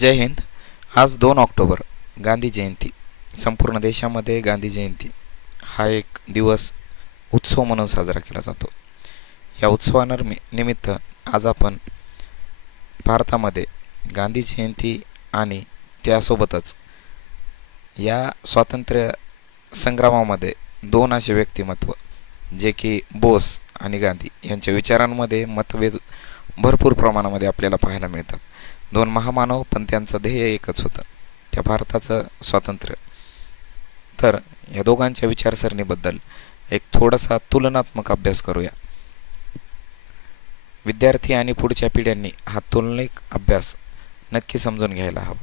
जय हिंद. आज दोन ऑक्टोबर गांधी जयंती. संपूर्ण देशामध्ये गांधी जयंती. हा एक दिवस उत्सव म्हणून साजरा केला जातो. या उत्सवानर निमित्त आज आपण भारतामध्ये गांधी जयंती आणि त्यासोबतच या स्वातंत्र्य संग्रामामध्ये दोन असे व्यक्तिमत्व जे की बोस आणि गांधी यांच्या विचारांमध्ये मतभेद भरपूर प्रमाणामध्ये आपल्याला पाहायला मिळतात. दोन महामानव पण त्यांचं ध्येय एकच होतं. त्या भारताचं स्वातंत्र्य. तर या दोघांच्या विचारसरणीबद्दल एक थोडासा तुलनात्मक अभ्यास करूया. विद्यार्थी आणि पुढच्या पिढ्यांनी हा तुलनिक अभ्यास नक्की समजून घ्यायला हवा.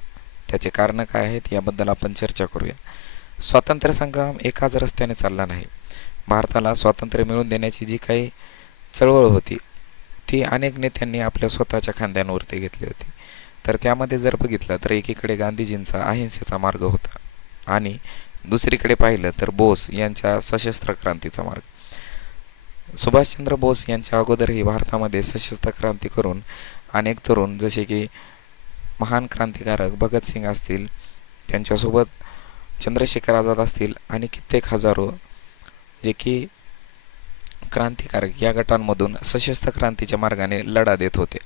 त्याचे कारणं काय आहेत याबद्दल आपण चर्चा करूया. स्वातंत्र्य संग्राम एकाच रस्त्याने चालला नाही. भारताला स्वातंत्र्य मिळवून देण्याची जी काही चळवळ होती ती अनेक नेत्यांनी आपल्या स्वतःच्या खांद्यांवरती घेतली होती. तर त्यामध्ये जर बघितलं तर एकीकडे गांधीजींचा अहिंसेचा मार्ग होता आणि दुसरीकडे पाहिलं तर बोस यांच्या सशस्त्र क्रांतीचा मार्ग. सुभाषचंद्र बोस यांच्या अगोदरही भारतामध्ये सशस्त्र क्रांती करून अनेक तरुण जसे की महान क्रांतिकारक भगतसिंग असतील त्यांच्यासोबत चंद्रशेखर आझाद असतील आणि कित्येक हजारो जे की क्रांतिकारक या गटांमधून सशस्त्र क्रांतीच्या मार्गाने लढा देत होते.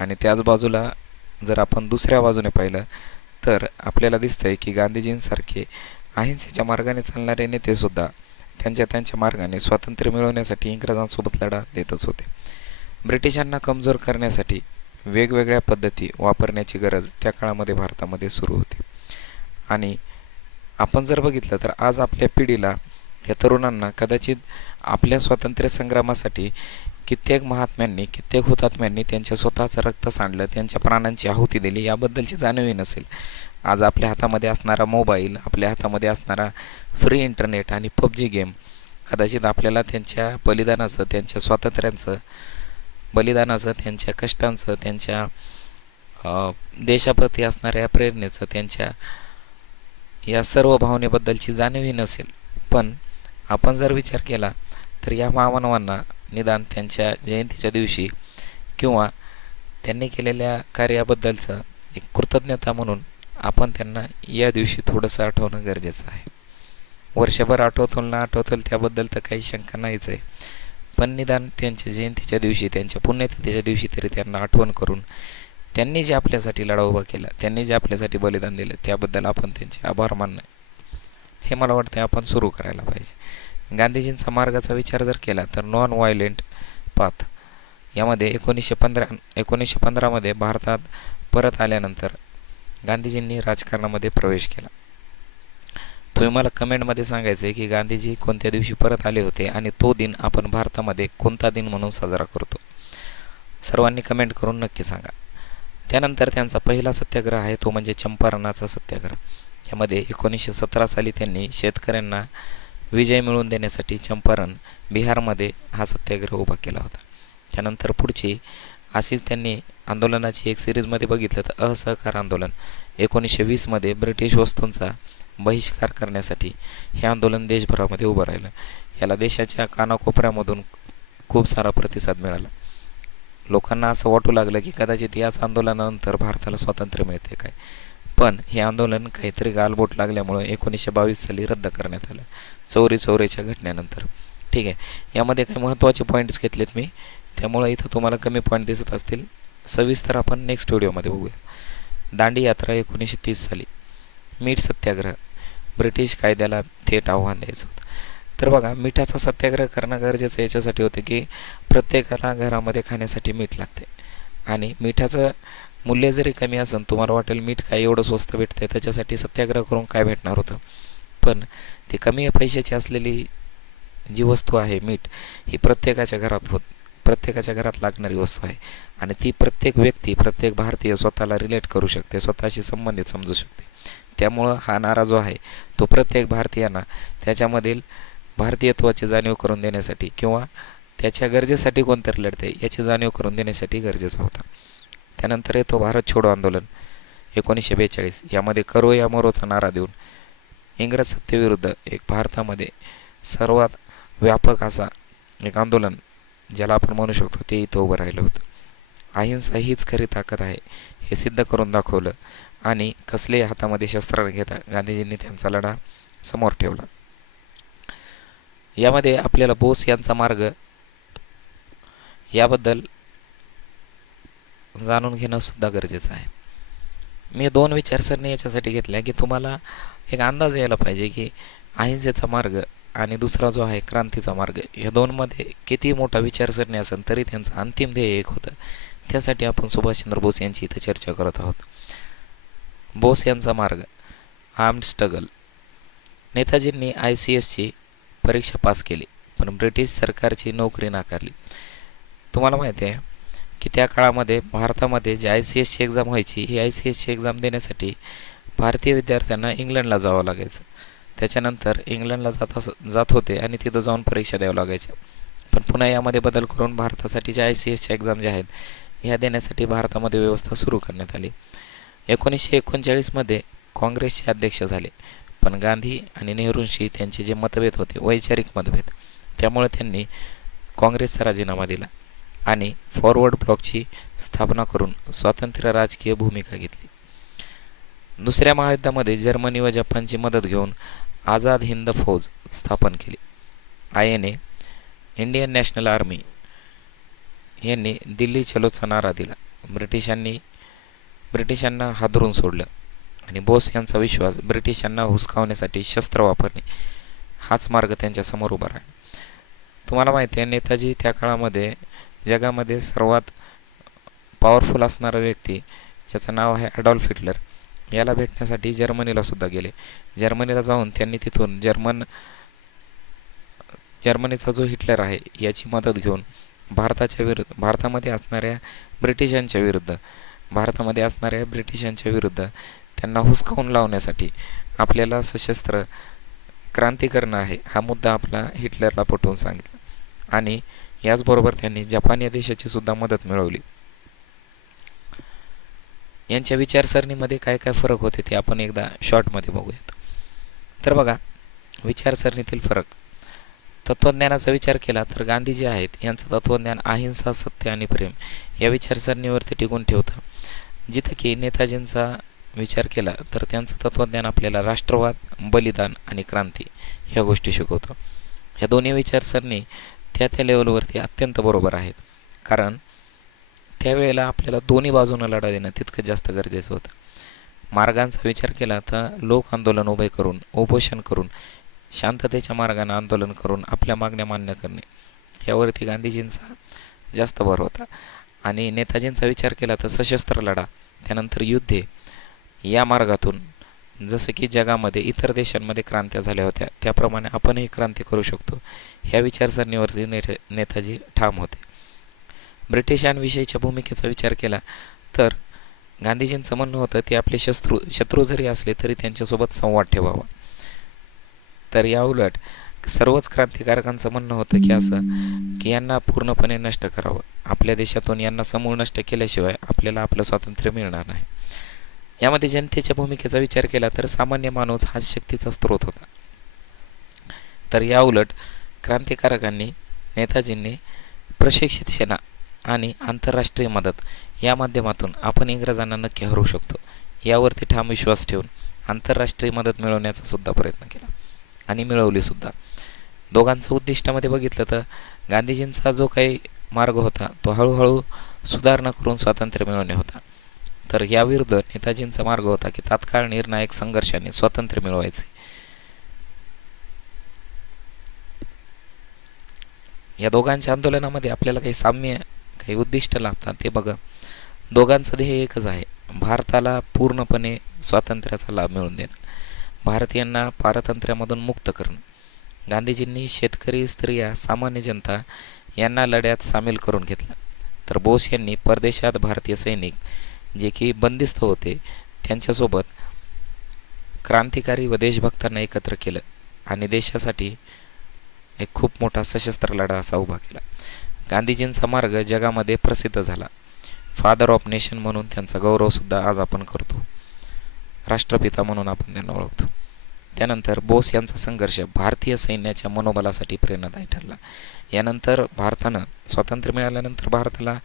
आणि त्याच बाजूला जर आपण दुसऱ्या बाजूने पाहिलं तर आपल्याला दिसतंय की गांधीजींसारखे अहिंसेच्या मार्गाने चालणारे नेतेसुद्धा त्यांच्या त्यांच्या मार्गाने स्वातंत्र्य मिळवण्यासाठी इंग्रजांसोबत लढा देतच होते. ब्रिटिशांना कमजोर करण्यासाठी वेगवेगळ्या पद्धती वापरण्याची गरज त्या काळामध्ये भारतामध्ये सुरू होती. आणि आपण जर बघितलं तर आज आपल्या पिढीला या तरुणांना कदाचित आपल्या स्वातंत्र्य संग्रामासाठी कित्येक महात्म्यांनी कित्येक हुतात्म्यांनी त्यांच्या स्वतःचं रक्त सांडलं त्यांच्या प्राणांची आहुती दिली याबद्दलची जाणीवही नसेल. आज आपल्या हातामध्ये असणारा मोबाईल आपल्या हातामध्ये असणारा फ्री इंटरनेट आणि पबजी गेम कदाचित आपल्याला त्यांच्या बलिदानाचं त्यांच्या स्वातंत्र्यांचं बलिदानाचं त्यांच्या कष्टांचं त्यांच्या देशाप्रती असणाऱ्या प्रेरणेचं त्यांच्या या सर्व भावनेबद्दलची जाणीवही नसेल. पण आपण जर विचार केला तर या महामानवांना निदान त्यांच्या जयंतीच्या दिवशी किंवा त्यांनी केलेल्या कार्याबद्दलचा एक कृतज्ञता म्हणून आपण त्यांना या दिवशी थोडंसं आठवणं गरजेचं आहे. वर्षभर आठवतो ना आठवतो त्याबद्दल तर काही शंका नाहीच आहे. पण निदान त्यांच्या जयंतीच्या दिवशी त्यांच्या पुण्यतिथीच्या दिवशी तरी त्यांना आठवण करून त्यांनी जे आपल्यासाठी लढा उभा केला त्यांनी जे आपल्यासाठी बलिदान दिलं त्याबद्दल आपण त्यांचे आभार मानणं हे मला वाटतं आपण सुरू करायला पाहिजे. गांधीजींचा मार्गाचा विचार जर केला तर नॉन व्हायलेंट पाथ यामध्ये एकोणीसशे पंधरा एकोणीसशे पंधरामध्ये भारतात परत आल्यानंतर गांधीजींनी राजकारणामध्ये प्रवेश केला. तुम्ही मला कमेंटमध्ये सांगायचं आहे की गांधीजी कोणत्या दिवशी परत आले होते आणि तो दिन आपण भारतामध्ये कोणता दिन म्हणून साजरा करतो? सर्वांनी कमेंट करून नक्की सांगा. त्यानंतर त्यांचा पहिला सत्याग्रह आहे तो म्हणजे चंपारणाचा सत्याग्रह. यामध्ये एकोणीसशे सतरा साली त्यांनी शेतकऱ्यांना विजय मिळवून देण्यासाठी चंपारण बिहारमध्ये हा सत्याग्रह उभा केला होता. त्यानंतर पुढची अशीच त्यांनी आंदोलनाची एक सिरीजमध्ये बघितलं तर असहकार आंदोलन. एकोणीसशे वीसमध्ये ब्रिटिश वस्तूंचा बहिष्कार करण्यासाठी हे आंदोलन देशभरामध्ये उभं राहिलं. याला देशाच्या कानाकोपऱ्यामधून खूप सारा प्रतिसाद मिळाला. लोकांना असं वाटू लागलं की कदाचित याच आंदोलनानंतर भारताला स्वातंत्र्य मिळते काय? पण हे आंदोलन काहीतरी गालबोट लागल्यामुळं एकोणीसशे बावीस साली रद्द करण्यात आलं. चौरी चौऱ्याच्या घटनेनंतर. ठीक आहे. यामध्ये काही महत्त्वाचे पॉईंट्स घेतलेत मी. त्यामुळं इथं तुम्हाला कमी पॉईंट दिसत असतील. सविस्तर आपण नेक्स्ट व्हिडिओमध्ये बघूया. दांडी यात्रा एकोणीसशे तीस साली. मीठ सत्याग्रह. ब्रिटिश कायद्याला थेट आव्हान द्यायचं होतं. तर बघा मिठाचा सत्याग्रह करणं गरजेचं याच्यासाठी होतं की प्रत्येकाला घरामध्ये खाण्यासाठी मीठ लागते. आणि मिठाचं मूल्य जरी कमी असेल तुम्हाला वाटेल मीठ काय एवढं स्वस्त भेटतं त्याच्यासाठी सत्याग्रह करून काय भेटणार होतं? पण ती कमी पैशाची असलेली जी वस्तू आहे मीठ ही प्रत्येकाच्या घरात होत प्रत्येकाच्या घरात लागणारी वस्तू आहे. आणि ती प्रत्येक व्यक्ती प्रत्येक भारतीय स्वतःला रिलेट करू शकते स्वतःशी संबंधित समजू शकते. त्यामुळं हा नारा जो आहे तो प्रत्येक भारतीयांना त्याच्यामधील भारतीयत्वाची जाणीव करून देण्यासाठी किंवा त्याच्या गरजेसाठी कोणतरी लढते याची जाणीव करून देण्यासाठी गरजेचा होता. त्यानंतर येतो भारत छोडो आंदोलन. एकोणीसशे बेचाळीस यामध्ये करो या मोरोचा नारा देऊन इंग्रज सत्तेविरुद्ध एक भारतामध्ये सर्वात व्यापक असा एक आंदोलन ज्याला आपण म्हणू शकतो ते इथं उभं राहिलं होतं. अहिंसा हीच खरी ताकद आहे हे सिद्ध करून दाखवलं आणि कसले हातामध्ये शस्त्र घेता गांधीजींनी त्यांचा लढा समोर ठेवला. यामध्ये आपल्याला बोस यांचा मार्ग याबद्दल जाणून घेणं सुद्धा गरजेचं आहे. मी दोन विचारसरणी याच्यासाठी घेतल्या की तुम्हाला एक अंदाज यायला पाहिजे की अहिंसेचा मार्ग आणि दुसरा जो आहे क्रांतीचा मार्ग या दोनमध्ये किती मोठा विचारसरणी असेल तरी त्यांचं अंतिम ध्येय एक होतं. त्यासाठी आपण सुभाषचंद्र बोस यांची इथं चर्चा करत आहोत. बोस यांचा मार्ग आर्म्ड स्ट्रगल नेताजींनी आय सी एसची परीक्षा पास केली पण ब्रिटिश सरकारची नोकरी नाकारली. तुम्हाला माहिती आहे की त्या काळामध्ये भारतामध्ये जी आय सी एसची एक्झाम व्हायची ही आय सी एसची एक्झाम देण्यासाठी भारतीय विद्यार्थ्यांना इंग्लंडला जावं लागायचं. त्याच्यानंतर इंग्लंडला जात अस जात होते आणि तिथं जाऊन परीक्षा द्यावं लागायच्या. पण पुन्हा यामध्ये बदल करून भारतासाठी ज्या आय सी एसच्या एक्झाम ज्या आहेत ह्या देण्यासाठी भारतामध्ये व्यवस्था सुरू करण्यात आली. एकोणीसशे एकोणचाळीसमध्ये काँग्रेसचे अध्यक्ष झाले. पण गांधी आणि नेहरूंशी त्यांचे जे मतभेद होते वैचारिक मतभेद त्यामुळे त्यांनी काँग्रेसचा राजीनामा दिला. आणि फॉरवर्ड ब्लॉकची स्थापना करून स्वातंत्र्य राजकीय भूमिका घेतली. दुसऱ्या महायुद्धामध्ये जर्मनी व जपानची मदत घेऊन आझाद हिंद फौज स्थापन केली. I N A Indian national army यांनी दिल्ली चलोचा नारा दिला. ब्रिटिशांनी ब्रिटिशांना हादरून सोडलं आणि बोस यांचा विश्वास ब्रिटिशांना हुसकावण्यासाठी शस्त्र वापरणे हाच मार्ग त्यांच्यासमोर उभा राहिला. तुम्हाला माहिती आहे नेताजी त्या काळामध्ये जगामध्ये सर्वात पॉवरफुल असणारा व्यक्ती ज्याचं नाव आहे अडॉल्फ हिटलर याला भेटण्यासाठी जर्मनीला सुद्धा गेले. जर्मनीला जाऊन त्यांनी तिथून जर्मन जर्मनीचा जो हिटलर आहे याची मदत घेऊन भारताच्या विरुद्ध भारतामध्ये असणाऱ्या ब्रिटिशांच्या विरुद्ध भारतामध्ये असणाऱ्या ब्रिटिशांच्या विरुद्ध त्यांना हुसकावून लावण्यासाठी आपल्याला सशस्त्र क्रांती करणं आहे हा मुद्दा आपला हिटलरला पटवून सांगितला. आणि याचबरोबर त्यांनी जपान या देशाची सुद्धा मदत मिळवली. यांच्या विचारसरणीमध्ये काय काय फरक होते ते आपण एकदा शॉर्टमध्ये बघूयात. तर बघा विचारसरणीतील फरक. तत्त्वज्ञानाचा विचार केला तर गांधीजी आहेत यांचं तत्त्वज्ञान अहिंसा सत्य आणि प्रेम या विचारसरणीवरती टिकून ठेवतं. जिथं की नेताजींचा विचार केला तर त्यांचं तत्त्वज्ञान आपल्याला राष्ट्रवाद बलिदान आणि क्रांती ह्या गोष्टी शिकवतं. ह्या दोन्ही विचारसरणी त्या त्या लेवलवरती अत्यंत बरोबर आहेत. कारण त्यावेळेला आपल्याला दोन्ही बाजूनं लढा देणं तितकं जास्त गरजेचं होतं. मार्गांचा विचार केला तर लोक आंदोलन उभे करून उपोषण करून शांततेच्या मार्गानं आंदोलन करून आपल्या मागण्या मान्य करणे यावरती गांधीजींचा जास्त भर होता. आणि नेताजींचा विचार केला तर सशस्त्र लढा त्यानंतर युद्धे या मार्गातून जसं की जगामध्ये इतर देशांमध्ये क्रांत्या झाल्या होत्या त्याप्रमाणे आपणही क्रांती करू शकतो ह्या विचारसरणीवरती नेता नेताजी ठाम होते. ब्रिटिशांविषयीच्या भूमिकेचा विचार केला तर गांधीजींचं म्हणणं होतं ते आपले शत्रू शत्रू जरी असले तरी त्यांच्यासोबत संवाद ठेवावा. तर या उलट सर्वच क्रांतिकारकांचं म्हणणं होतं की असं की यांना पूर्णपणे नष्ट करावं. आपल्या देशातून यांना समूळ नष्ट केल्याशिवाय आपल्याला आपलं स्वातंत्र्य मिळणार नाही. यामध्ये जनतेच्या भूमिकेचा विचार केला तर सामान्य माणूस हा शक्तीचा स्रोत होता. तर या उलट क्रांतिकारकांनी नेताजींनी प्रशिक्षित सेना आणि आंतरराष्ट्रीय मदत या माध्यमातून आपण इंग्रजांना नक्की हरवू शकतो. यावरती ठाम विश्वास ठेवून आंतरराष्ट्रीय मदत मिळवण्याचा सुद्धा प्रयत्न केला आणि मिळवली सुद्धा. दोघांचं उद्दिष्टामध्ये बघितलं तर गांधीजींचा जो काही मार्ग होता तो हळूहळू सुधारणा करून स्वातंत्र्य मिळवणे होता. तर याविरुद्ध नेताजींचा मार्ग होता की तात्काळ निर्णायक संघर्षाने स्वातंत्र्य मिळवायचे. या दोघांच्या आंदोलनामध्ये आपल्याला काही साम्य काही उद्दिष्ट लागतात ते बघा दोघांचं ध्येय एकच आहे. भारताला पूर्णपणे स्वातंत्र्याचा लाभ मिळवून देणं. भारतीयांना पारतंत्र्यामधून मुक्त करणं. गांधीजींनी शेतकरी स्त्रिया सामान्य जनता यांना लढ्यात सामील करून घेतलं. तर बोस यांनी परदेशात भारतीय सैनिक जे की बंदिस्त होते त्यांच्यासोबत क्रांतिकारी व देशभक्तांना एकत्र केलं आणि देशासाठी एक खूप मोठा सशस्त्र लढा असा उभा केला. गांधीजींचा मार्ग जगामध्ये प्रसिद्ध झाला. फादर ऑफ नेशन म्हणून त्यांचा गौरवसुद्धा आज आपण करतो. राष्ट्रपिता म्हणून आपण त्यांना ओळखतो. त्यानंतर बोस यांचा संघर्ष भारतीय सैन्याच्या मनोबलासाठी प्रेरणादायी ठरला. यानंतर भारतानं स्वातंत्र्य मिळाल्यानंतर भारताला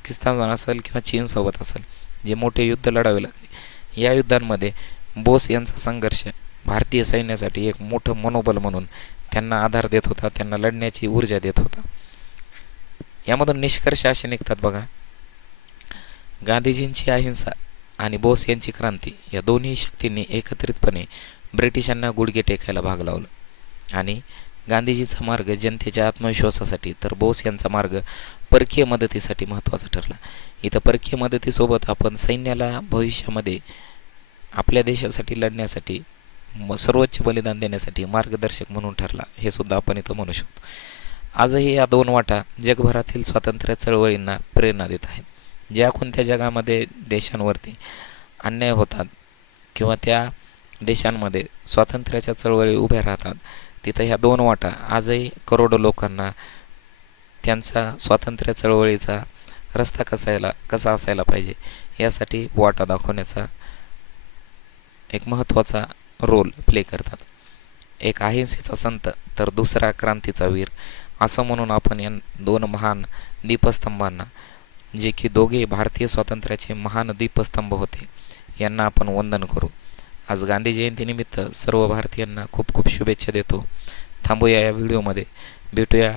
पाकिस्तान असेल किंवा चीनसोबत असेल जे मोठे युद्ध लढावे लागले या युद्धांमध्ये बोस यांचा संघर्ष भारतीय सैन्यासाठी एक मोठं मनोबल म्हणून त्यांना आधार देत होता त्यांना लढण्याची ऊर्जा देत होता. यामधून निष्कर्ष असे निघतात बघा. गांधीजींची अहिंसा आणि बोस यांची क्रांती या दोन्ही शक्तींनी एकत्रितपणे ब्रिटिशांना गुडघे टेकायला भाग लावलं. आणि गांधीजीचा मार्ग जनतेच्या आत्मविश्वासासाठी तर बोस यांचा मार्ग परकीय मदतीसाठी महत्त्वाचा ठरला. इथं परकीय मदतीसोबत आपण सैन्याला भविष्यामध्ये आपल्या देशासाठी लढण्यासाठी सर्वोच्च बलिदान देण्यासाठी मार्गदर्शक म्हणून ठरला. हे सुद्धा आपण इथं म्हणू शकतो. आजही या दोन वाटा जगभरातील स्वातंत्र्य चळवळींना प्रेरणा देत आहेत. ज्या कोणत्या जगामध्ये देशांवरती अन्याय होतात किंवा त्या देशांमध्ये स्वातंत्र्याच्या चळवळी उभ्या राहतात तिथं ह्या दोन वाटा आजही करोडो लोकांना त्यांचा स्वातंत्र्य चळवळीचा रस्ता कसायला कसा असायला पाहिजे यासाठी वाटा दाखवण्याचा एक महत्त्वाचा रोल प्ले करतात. एक अहिंसेचा संत तर दुसरा क्रांतीचा वीर असं म्हणून आपण या दोन महान दीपस्तंभांना जे की दोघे भारतीय स्वातंत्र्याचे महान दीपस्तंभ होते यांना आपण वंदन करू. आज गांधी जयंतीनिमित्त सर्व भारतीयांना खूप खूप शुभेच्छा देतो. थांबूया या व्हिडिओमध्ये. भेटूया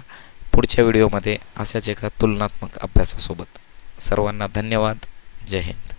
पुढच्या व्हिडिओमध्ये अशाच एका तुलनात्मक अभ्यासासोबत. सर्वांना धन्यवाद. जय हिंद.